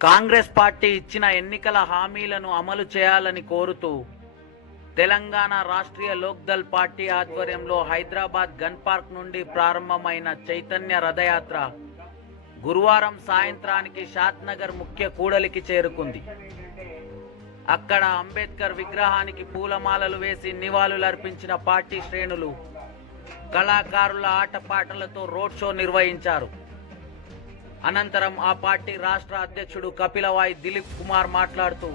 Congress party ఇచ్చిన ఎన్నికల హామీలను అమలు చేయాలని కోరుతూ తెలంగాణ రాష్ట్రీయ లోక్దల్ పార్టీ ఆధ్వర్యంలో హైదరాబాద్ గన్ పార్క్ నుండి ప్రారంభమైన చైతన్య రథయాత్ర గురువారం సాయంత్రానికి షాద్నగర్ ముఖ్య కూడలికి చేరుకుంది. అక్కడ అంబేద్కర్ విగ్రహానికి పూలమాలలు వేసి నివాళులర్పించిన పార్టీ శ్రేణులు కళాకారుల ఆటపాటలతో రోడ్ షో నిర్వహించారు. అనంతరం ఆ పార్టీ రాష్ట్ర అధ్యక్షుడు కపిలవాయి దిలీప్ కుమార్ మాట్లాడుతూ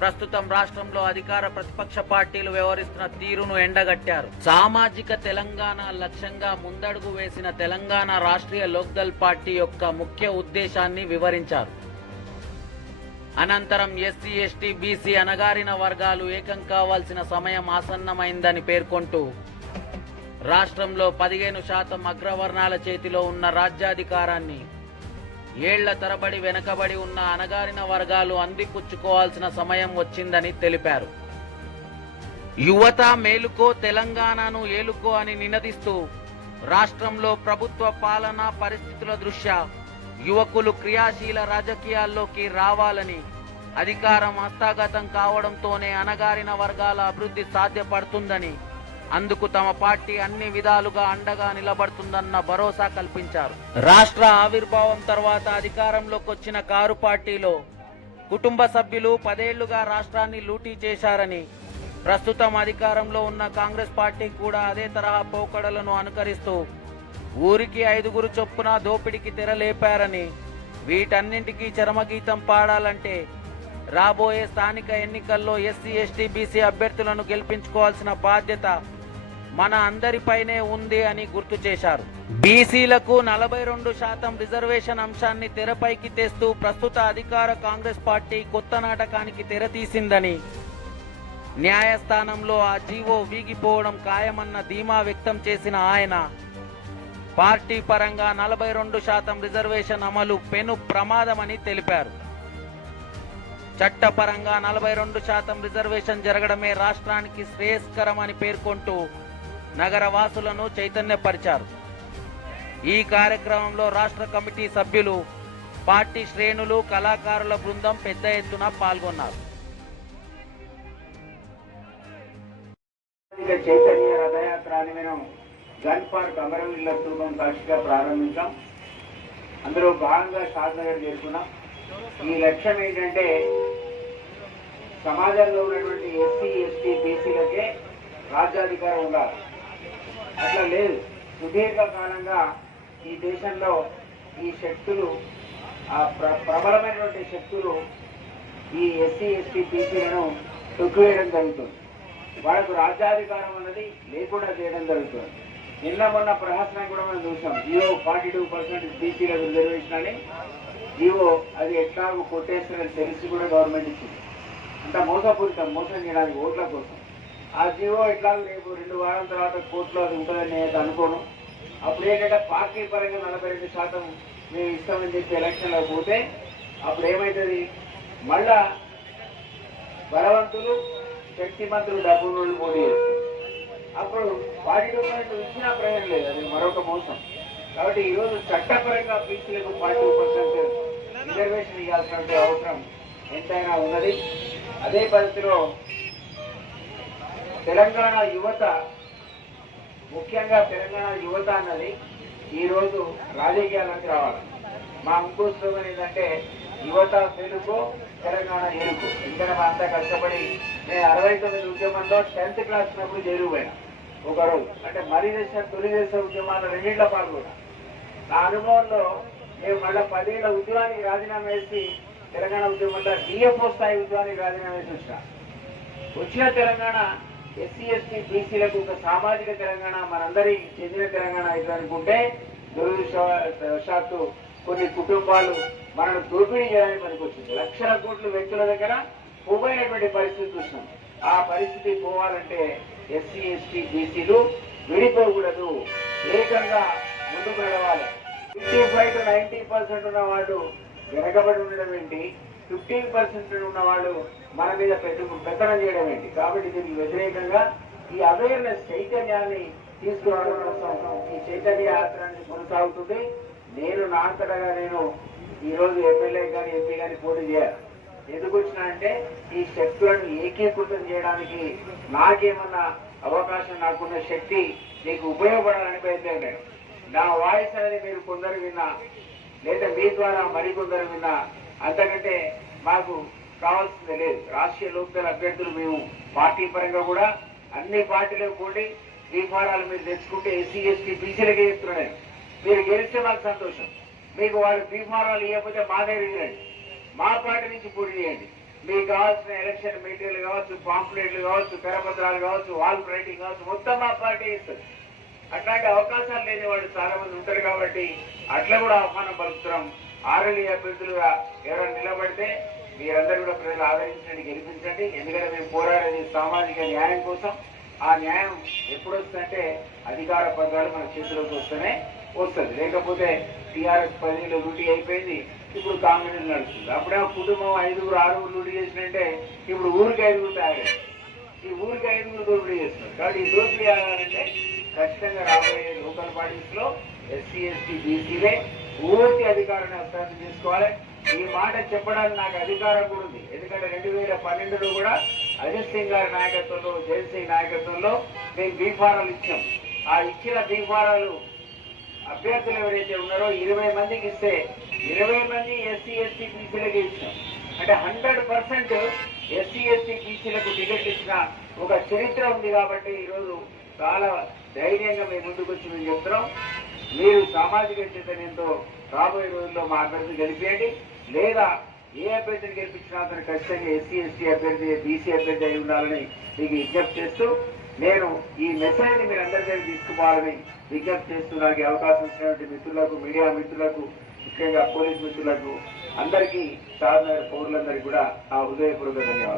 ప్రస్తుతం రాష్ట్రంలో అధికార ప్రతిపక్ష పార్టీలు వ్యవహరిస్తున్న తీరును ఎండగట్టారు. సామాజిక తెలంగాణ లక్ష్యంగా ముందడుగు వేసిన తెలంగాణ రాష్ట్రీయ లోక్దల్ పార్టీ యొక్క ముఖ్య ఉద్దేశాన్ని వివరించారు. అనంతరం ఎస్సీ ఎస్టీ బీసీ అణగారిన వర్గాలు ఏకం కావాల్సిన సమయం ఆసన్నమైందని పేర్కొంటూ రాష్ట్రంలో పదిహేను శాతం అగ్రవర్ణాల చేతిలో ఉన్న రాజ్యాధికారాన్ని ఏళ్ళ తరబడి వెనకబడి ఉన్న అణగారిన వర్గాలు అందిపుచ్చుకోవాల్సిన సమయం వచ్చిందని తెలిపారు. యువత మేలుకో తెలంగాణను ఏలుకో అని నినదిస్తూ రాష్ట్రంలో ప్రభుత్వ పాలన పరిస్థితుల దృష్ట్యా యువకులు క్రియాశీల రాజకీయాల్లోకి రావాలని అధికారం హస్తాగతం కావడంతోనే అణగారిన వర్గాల అభివృద్ధి సాధ్యపడుతుందని అందుకు తమ పార్టీ అన్ని విధాలుగా అండగా నిలబడుతుందన్న భరోసా కల్పించారు. రాష్ట్ర ఆవిర్భావం తర్వాత అధికారంలోకి వచ్చిన కారు పార్టీలో కుటుంబ సభ్యులు పదేళ్ళుగా రాష్ట్రాన్ని లూటీ చేశారని ప్రస్తుతం అధికారంలో ఉన్న కాంగ్రెస్ పార్టీ కూడా అదే తరహా పోకడలను అనుకరిస్తూ ఊరికి ఐదుగురు చొప్పున దోపిడికి తెరలేపారని వీటన్నింటికీ చరమగీతం పాడాలంటే రాబోయే స్థానిక ఎన్నికల్లో ఎస్సీ ఎస్టీ బీసీ అభ్యర్థులను గెలిపించుకోవాల్సిన బాధ్యత మన అందరిపైనే ఉంది అని గుర్తు చేశారు. బీసీలకు నలభై రెండు శాతం రిజర్వేషన్ అంశాన్ని తెరపైకి తెస్తూ ప్రస్తుత అధికార కాంగ్రెస్ పార్టీ కొత్త నాటకానికి తెరతీసిందని న్యాయస్థానంలో ఆ జీవో వీగిపోవడం ఖాయమన్న ధీమా వ్యక్తం చేసిన ఆయన పార్టీ పరంగా నలభై రెండు శాతం రిజర్వేషన్ అమలు పెను ప్రమాదమని తెలిపారు. చట్టపరంగా నలభై రెండు శాతం రిజర్వేషన్ జరగడమే రాష్ట్రానికి శ్రేయస్కరమని పేర్కొంటూ నగరవాసులను చైతన్యపరిచారు. ఈ కార్యక్రమంలో రాష్ట్ర కమిటీ సభ్యులు పార్టీ శ్రేణులు కళాకారుల బృందం పెద్ద ఎత్తున పాల్గొన్నారు. చైతన్య రథయాత్ర అని గన్ పార్క్ అమరవీరుల స్థూపం సాక్షిగా ప్రారంభించాం. అందులో భాగంగా షాద్ నగర్ చేరుకున్నాం. ఈ లక్ష్యం ఏంటంటే సమాజంలో ఉన్నటువంటి ఎస్సీ ఎస్టీ బీసీలకే రాజ్యాధికారం ఉండాలి. అట్లా లేదు. సుదీర్ఘకాలంగా ఈ దేశంలో ఈ శక్తులు ఆ ప్ర ప్రబలమైనటువంటి శక్తులు ఈ ఎస్సీ ఎస్టీ బీసీలను తొక్కివేయడం జరుగుతుంది. వాళ్ళకు రాజ్యాధికారం అన్నది లేకుండా చేయడం జరుగుతుంది. నిన్న మొన్న ప్రహసనం కూడా మనం చూసాం. జియో ఫార్టీ టూ పర్సెంట్ బీసీలకు రిజర్వేషన్ అని జియో అది ఎట్లాగో కొట్టేస్తారని తెలిసి కూడా గవర్నమెంట్ ఇచ్చింది. అంత మోసపూరితం మోసం చేయడానికి ఓట్ల కోసం. ఆ జీవో ఇట్లా రేపు రెండు వారాల తర్వాత కోర్టులో అది ఉంటుందని నేను అనుకోను. అప్పుడు ఏంటంటే పార్టీ పరంగా నలభై రెండు శాతం మేము ఇస్తామని చెప్పి ఎలక్షన్లో పోతే అప్పుడు ఏమవుతుంది మళ్ళా బలవంతులు శక్తిమంతులు డబ్బు నుండి పోటీ చేస్తారు. అప్పుడు పార్టీ రూపాయలు ఇచ్చినా ప్రయోజనం లేదు అది మరొక మోసం. కాబట్టి ఈరోజు చట్టపరంగా బీసీలకు ఫార్టీ పర్సెంట్ రిజర్వేషన్ ఇవ్వాల్సిన అవసరం ఎంతైనా ఉన్నది. అదే పరిస్థితిలో తెలంగాణ యువత ముఖ్యంగా తెలంగాణ యువత అన్నది ఈరోజు రాజకీయాలకు రావాలి. మా ఇంకోసం ఏంటంటే యువత తెలుగు తెలంగాణ ఎరుకు ఎందుకంటే మా అంతా కష్టపడి నేను అరవై తొమ్మిది ఉద్యమంలో టెన్త్ క్లాస్ ఉన్నప్పుడు జైలు పోయినా ఒక రోజు అంటే మరి దేశ తొలి దేశ ఉద్యమాలు రెండింటిలో పాల్గొన్నా. నా అనుభవంలో మేము మళ్ళీ పదేళ్ళ ఉద్యమానికి రాజీనామా వేసి తెలంగాణ ఉద్యమంలో డిఎఫ్ఓ స్థాయి ఉద్యమానికి రాజీనామా వేసి వచ్చిన. వచ్చిన తెలంగాణ ఎస్సీ ఎస్టీ బీసీలకు ఒక సామాజిక తెలంగాణ మనందరి చెందిన తెలంగాణ ఇవ్వాలనుకుంటే అనుకుంటే దురదృష్టవశాత్తు కొన్ని కుటుంబాలు మనను దోపిడీ చేయడానికి పనికొచ్చింది. లక్షల కోట్ల వ్యక్తుల దగ్గర పోయినటువంటి పరిస్థితి చూసినాం. ఆ పరిస్థితి పోవాలంటే ఎస్సీ ఎస్టీ బీసీలు విడిపోకూడదు. ఏకంగా ముందుకు నడవాలి. Fifty five to ninety percent ఉన్నవాడు వెనకబడి ఉండడం ఏంటి? ఫిఫ్టీన్ పర్సెంట్ ఉన్నవాడు మన మీద పెద్ద పెత్తనం చేయడం ఏంటి? కాబట్టి దీనికి వ్యతిరేకంగా ఈ అవేర్నెస్ చైతన్యాన్ని తీసుకురావడం కోసం ఈ చైతన్య యాత్ర కొనసాగుతుంది. నేను నా అంతటగా నేను ఈరోజు ఎమ్మెల్యే కానీ ఎంపీ కానీ పోటీ చేయాలి. ఎందుకు వచ్చినా అంటే ఈ శక్తులను ఏకీకృతం చేయడానికి నాకేమన్నా అవకాశం నాకున్న శక్తి నీకు ఉపయోగపడాలని బయలుదేరాను నా వాయిస్ అనేది మీరు కొందరు విన్నా లేదా మీ ద్వారా మరికొందరు విన్నా అంతకంటే మాకు కావాల్సింది లేదు. రాష్ట్రీయ లోక్దళ అభ్యర్థులు మేము పార్టీ పరంగా కూడా అన్ని పార్టీలకు కూడి ఈ ఫారాలు మీరు తెచ్చుకుంటే ఎస్సీ ఎస్టీ బీసీలకే చెప్తున్నాను మీరు గెలిస్తే మాకు సంతోషం. మీకు వాళ్ళు బీఫారాలు ఇవ్వకపోతే మా దగ్గర ఇవ్వండి. మా పార్టీ నుంచి పోటీ చేయండి. మీకు కావాల్సిన ఎలక్షన్ మెటీరియల్ కావచ్చు పాంప్లెట్లు కావచ్చు కరపత్రాలు కావచ్చు వాల్ రైటింగ్ కావచ్చు మొత్తం మా పార్టీ ఇస్తుంది అట్లాంటి అవకాశాలు లేని వాళ్ళు చాలా మంది ఉంటారు కాబట్టి అట్లా కూడా ఆహ్వానం పలుకుతున్నాం. ఆర్ఎల్ఈ అభ్యర్థులుగా ఎవరైనా నిలబడితే మీరందరూ కూడా ప్రజలు ఆదరించండి గెలిపించండి. ఎందుకంటే మేము పోరాడేది సామాజిక న్యాయం కోసం. ఆ న్యాయం ఎప్పుడు వస్తుందంటే అధికార పదాలు మన చేతిలోకి వస్తేనే వస్తుంది. లేకపోతే టీఆర్ఎస్ పదిలో లూటీ అయిపోయింది. ఇప్పుడు కాంగ్రెస్ నడుస్తుంది. అప్పుడే కుటుంబం ఐదుగురు ఆరుగురు లూటీ చేసినంటే ఇప్పుడు ఊరికి ఐదుగురు తయారు ఈ ఊరికి ఐదుగురు దోపిడీ చేస్తున్నారు. కాబట్టి ఈ దోపిడీ ఆగాలంటే ఖచ్చితంగా రాబోయే లోకల్ బాడీస్లో ఎస్సీ ఎస్టీ బీసీలే పూర్తి అధికారాన్ని హస్తాంతం చేసుకోవాలి. ఈ మాట చెప్పడానికి నాకు అధికారం కూడా ఉంది. ఎందుకంటే రెండు వేల పన్నెండులో కూడా అజిత్ సింగ్ గారి నాయకత్వంలో జైల్ సింగ్ నాయకత్వంలో మేము బీఫారాలు ఇచ్చాం. ఆ ఇచ్చిన బీఫారాలు అభ్యర్థులు ఎవరైతే ఉన్నారో ఇరవై మందికి ఇస్తే ఇరవై మంది ఎస్సీ ఎస్టీ బీసీలకి ఇచ్చాం. అంటే హండ్రెడ్ పర్సెంట్ ఎస్సీ ఎస్టీ బీసీలకు టికెట్ ఇచ్చిన ఒక చరిత్ర ఉంది కాబట్టి ఈరోజు చాలా ధైర్యంగా మేము ముందుకు వచ్చి మేము చెప్తున్నాం. మీరు సామాజిక చైతన్యంతో రాబోయే రోజుల్లో మా అభ్యర్థి గెలిపేయండి. లేదా ఏ అభ్యర్థిని గెలిపించినా అతను ఖచ్చితంగా ఎస్సీ ఎస్టీ అభ్యర్థి బీసీ అభ్యర్థి అయి ఉండాలని మీకు విజ్ఞప్తి చేస్తూ నేను ఈ మెసేజ్ మీరు అందరి దగ్గర తీసుకుపోవాలని విజ్ఞప్తి చేస్తూ నాకు అవకాశం ఇచ్చినటువంటి మిత్రులకు మీడియా మిత్రులకు ముఖ్యంగా పోలీస్ మిత్రులకు అందరికీ సాధారణ పౌరులందరికీ కూడా ఆ హృదయపూర్వక ధన్యవాదాలు.